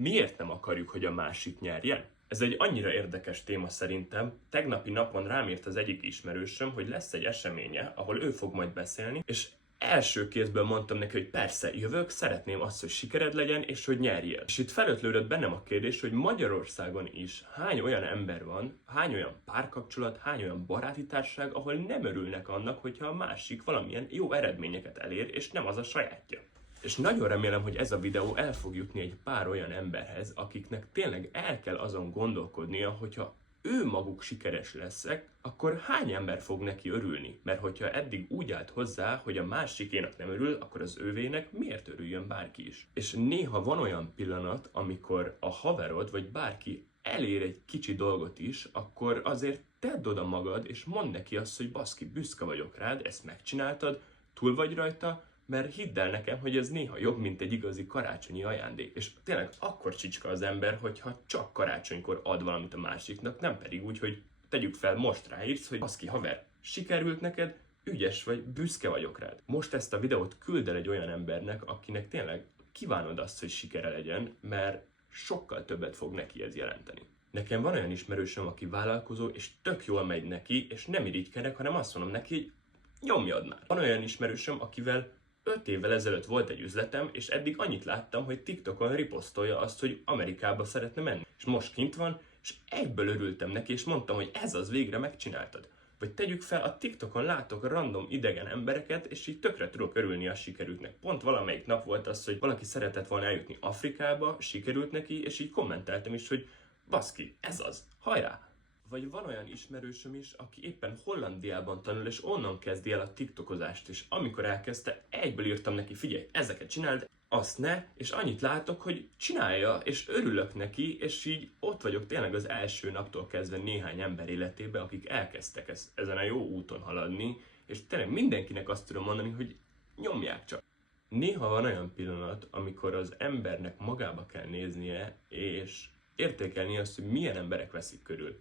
Miért nem akarjuk, hogy a másik nyerjen? Ez egy annyira érdekes téma szerintem. Tegnapi napon rám írt az egyik ismerősöm, hogy lesz egy eseménye, ahol ő fog majd beszélni, és első kézből mondtam neki, hogy persze, jövök, szeretném azt, hogy sikered legyen, és hogy nyerjél. És itt felötlődött bennem a kérdés, hogy Magyarországon is hány olyan ember van, hány olyan párkapcsolat, hány olyan baráti társaság, ahol nem örülnek annak, hogyha a másik valamilyen jó eredményeket elér, és nem az a sajátja. És nagyon remélem, hogy ez a videó el fog jutni egy pár olyan emberhez, akiknek tényleg el kell azon gondolkodnia, hogyha ő maguk sikeres leszek, akkor hány ember fog neki örülni? Mert hogyha eddig úgy állt hozzá, hogy a másikénak nem örül, akkor az övének miért örüljön bárki is? És néha van olyan pillanat, amikor a haverod vagy bárki elér egy kicsi dolgot is, akkor azért tedd oda magad, és mondd neki azt, hogy baszki, büszke vagyok rád, ezt megcsináltad, túl vagy rajta, mert hidd el nekem, hogy ez néha jobb, mint egy igazi karácsonyi ajándék. És tényleg akkor csicska az ember, hogyha csak karácsonykor ad valamit a másiknak, nem pedig úgy, hogy tegyük fel, most ráírsz, hogy baszki haver, sikerült neked, ügyes vagy, büszke vagyok rád. Most ezt a videót küld el egy olyan embernek, akinek tényleg kívánod azt, hogy sikere legyen, mert sokkal többet fog neki ez jelenteni. Nekem van olyan ismerősöm, aki vállalkozó, és tök jól megy neki, és nem irigykedek, hanem azt mondom neki, hogy nyomjad már. Van olyan ismerősöm, akivel 5 évvel ezelőtt volt egy üzletem, és eddig annyit láttam, hogy TikTokon riposztolja azt, hogy Amerikába szeretne menni. És most kint van, és egyből örültem neki, és mondtam, hogy ez az, végre megcsináltad. Vagy tegyük fel, a TikTokon látok random idegen embereket, és így tökre tudok örülni a sikerüknek. Pont valamelyik nap volt az, hogy valaki szeretett volna eljutni Afrikába, sikerült neki, és így kommenteltem is, hogy baszki, ez az, hajrá! Vagy van olyan ismerősöm is, aki éppen Hollandiában tanul, és onnan kezdi el a tiktokozást, és amikor elkezdte, egyből írtam neki, figyelj, ezeket csináld, azt ne, és annyit látok, hogy csinálja, és örülök neki, és így ott vagyok tényleg az első naptól kezdve néhány ember életébe, akik elkezdtek ezen a jó úton haladni, és tényleg mindenkinek azt tudom mondani, hogy nyomják csak. Néha van olyan pillanat, amikor az embernek magába kell néznie, és értékelni azt, hogy milyen emberek veszik körül.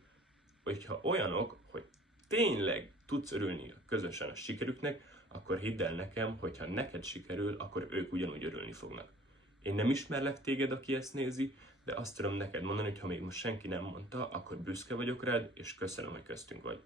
Hogyha olyanok, hogy tényleg tudsz örülni közösen a sikerüknek, akkor hidd el nekem, hogyha neked sikerül, akkor ők ugyanúgy örülni fognak. Én nem ismerlek téged, aki ezt nézi, de azt tudom neked mondani, hogy ha még most senki nem mondta, akkor büszke vagyok rád, és köszönöm, hogy köztünk vagy.